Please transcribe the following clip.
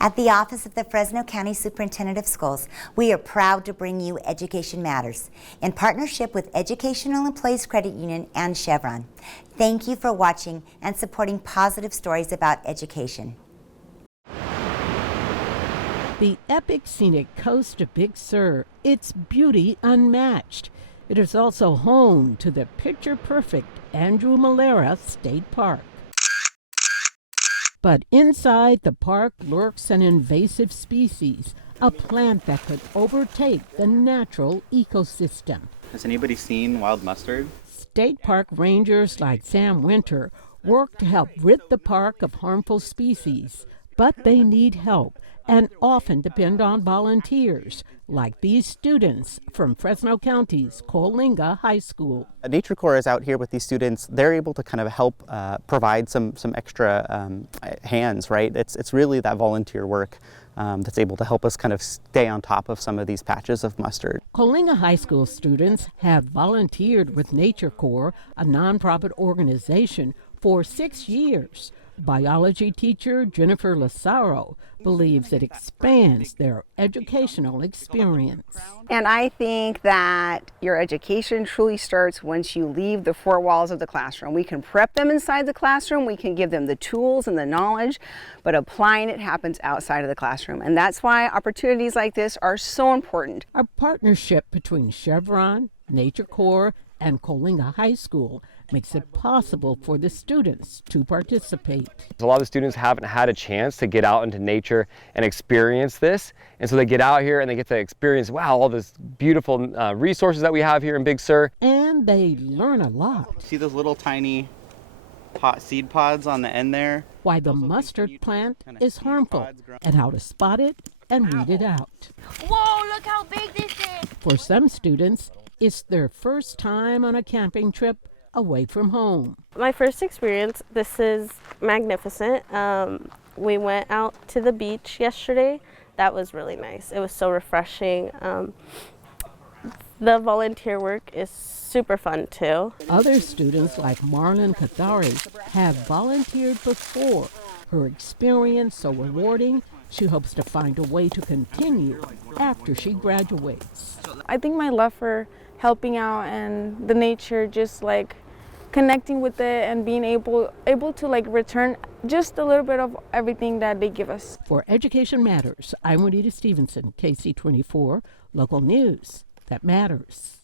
At the Office of the Fresno County Superintendent of Schools, we are proud to bring you Education Matters in partnership with Educational Employees Credit Union and Chevron. Thank you for watching and supporting positive stories about education. The epic scenic coast of Big Sur, its beauty unmatched. It is also home to the picture-perfect Andrew Molera State Park. But inside the park lurks an invasive species, a plant that could overtake the natural ecosystem. Has anybody seen wild mustard? State park rangers like Sam Winter work to help rid the park of harmful species, but they need help and often depend on volunteers, like these students from Fresno County's Coalinga High School. Nature Corp is out here with these students. They're able to kind of help provide some extra hands, right? It's really that volunteer work that's able to help us kind of stay on top of some of these patches of mustard. Coalinga High School students have volunteered with Nature Corp, a nonprofit organization, for 6 years. Biology teacher Jennifer Lazaro believes it expands their educational experience. And I think that your education truly starts once you leave the four walls of the classroom. We can prep them inside the classroom, we can give them the tools and the knowledge, but applying it happens outside of the classroom. And that's why opportunities like this are so important. A partnership between Chevron, Nature Corp, and Coalinga High School makes it possible for the students to participate. A lot of the students haven't had a chance to get out into nature and experience this, and so they get out here and they get to experience, wow, all this beautiful resources that we have here in Big Sur. And they learn a lot. See those little tiny seed pods on the end there? Why the mustard plant is harmful and how to spot it and weed it out. Whoa, look how big this is! For some students, it's their first time on a camping trip away from home. My first experience, this is magnificent. We went out to the beach yesterday. That was really nice. It was so refreshing. The volunteer work is super fun too. Other students like Marlon Kathari have volunteered before. Her experience so rewarding, she hopes to find a way to continue after she graduates. I think my love for helping out and the nature, just like connecting with it and being able to like return just a little bit of everything that they give us. For Education Matters, I'm Juanita Stevenson, KC24, local news that matters.